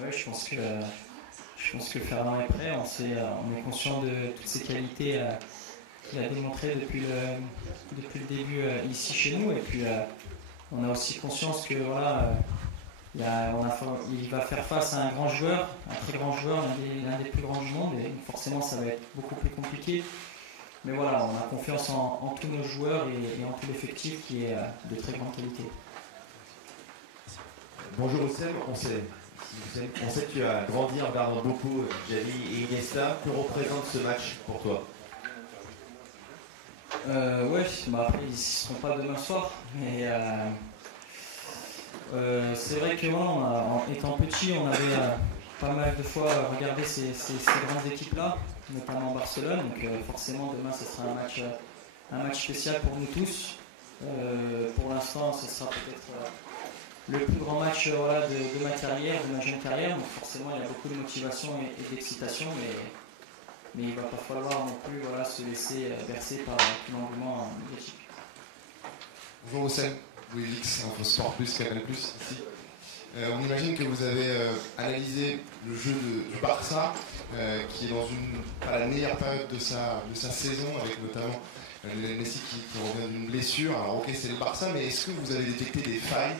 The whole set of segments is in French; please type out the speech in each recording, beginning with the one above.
Ouais, je pense que Fernand est prêt. On est conscient de toutes ses qualités qu'il a démontrées depuis le début ici chez nous. Et puis on a aussi conscience que voilà, il va faire face à un grand joueur, un très grand joueur, l'un des plus grands du monde. Et forcément, ça va être beaucoup plus compliqué. Mais voilà, on a confiance en tous nos joueurs et en tout l'effectif qui est de très grande qualité. Bonjour Oussem, on sait que tu as grandi en regardant beaucoup Xavi et Iniesta. Que représente ce match pour toi? Ouais, après ils ne seront pas demain soir, mais c'est vrai que moi, en étant petit, on avait pas mal de fois regardé ces grandes équipes-là, notamment Barcelone. Donc forcément, demain, ce sera un match spécial pour nous tous. Pour l'instant, ce sera peut-être le plus grand match de ma carrière, de ma jeune carrière. Donc forcément, il y a beaucoup de motivation et d'excitation, mais il ne va pas falloir non plus se laisser bercer par tout l'engouement négatif. Bonjour Oussem, Louis X, Infosport Plus, Canal Plus, ici. On imagine que vous avez analysé le jeu du Barça, qui est dans pas la meilleure période de sa saison, avec notamment Lionel Messi qui revient d'une blessure. Alors ok, c'est le Barça, mais est-ce que vous avez détecté des failles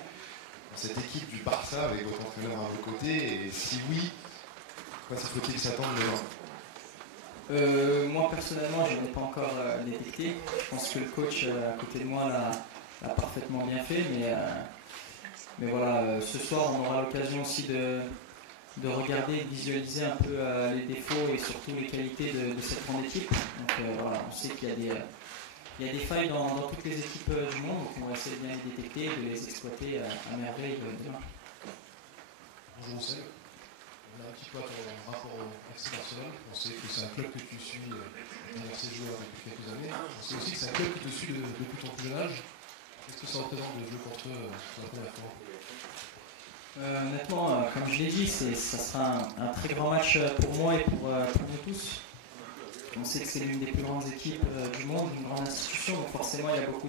dans cette équipe du Barça avec votre entraîneur à vos côtés? Et si oui, quoi faut-il s'attendre demain? Moi personnellement, je n'ai pas encore détecté. Je pense que le coach à côté de moi l'a parfaitement bien fait, mais voilà, ce soir on aura l'occasion aussi de regarder, de visualiser un peu les défauts et surtout les qualités de cette grande équipe. Donc voilà, on sait qu'il y a des failles dans toutes les équipes du monde, donc on va essayer de bien les détecter, de les exploiter à merveille demain. Bonjour Oussem. On a un petit peu ton rapport au FC Barcelone. On sait que c'est un club que tu suis derrière ses joueurs depuis quelques années. On sait aussi que c'est un club qui te suit depuis ton plus jeune âge. Qu'est-ce que ça représente de jouer contre eux pour la première fois? Honnêtement, comme je l'ai dit, ça sera un très grand match pour moi et pour nous tous. On sait que c'est l'une des plus grandes équipes du monde, une grande institution, donc forcément il y a beaucoup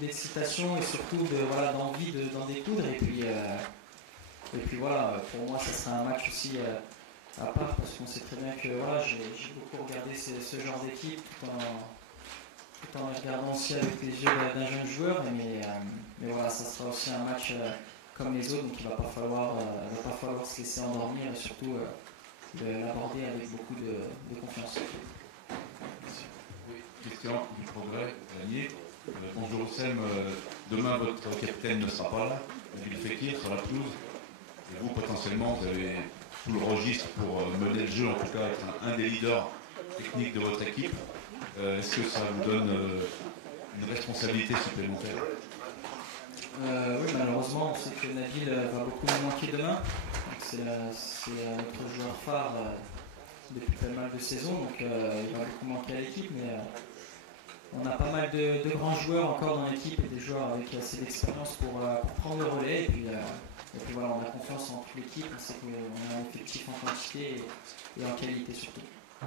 d'excitation et surtout d'envie d'en découdre. Et puis voilà, pour moi ça sera un match aussi à part parce qu'on sait très bien que j'ai beaucoup regardé ce genre d'équipe tout en regardant aussi avec les yeux d'un jeune joueur. Mais voilà, ça sera aussi un match comme les autres, donc il ne va pas falloir se laisser endormir et surtout de l'aborder avec beaucoup de confiance. Oui, question du progrès gagné. Bonjour Oussem, demain votre capitaine ne sera pas là, il Fekir sur la pelouse. Et vous potentiellement vous avez tout le registre pour mener le jeu, en tout cas être un des leaders techniques de votre équipe. Est-ce que ça vous donne une responsabilité supplémentaire? Oui, malheureusement, on sait que Nabil va beaucoup nous manquer demain. C'est notre joueur phare depuis pas mal de saisons, donc il va beaucoup manquer à l'équipe. Mais on a pas mal de grands joueurs encore dans l'équipe et des joueurs avec assez d'expérience pour prendre le relais. Et puis voilà, on a confiance en toute l'équipe. On sait qu'on a un effectif en quantité et en qualité surtout.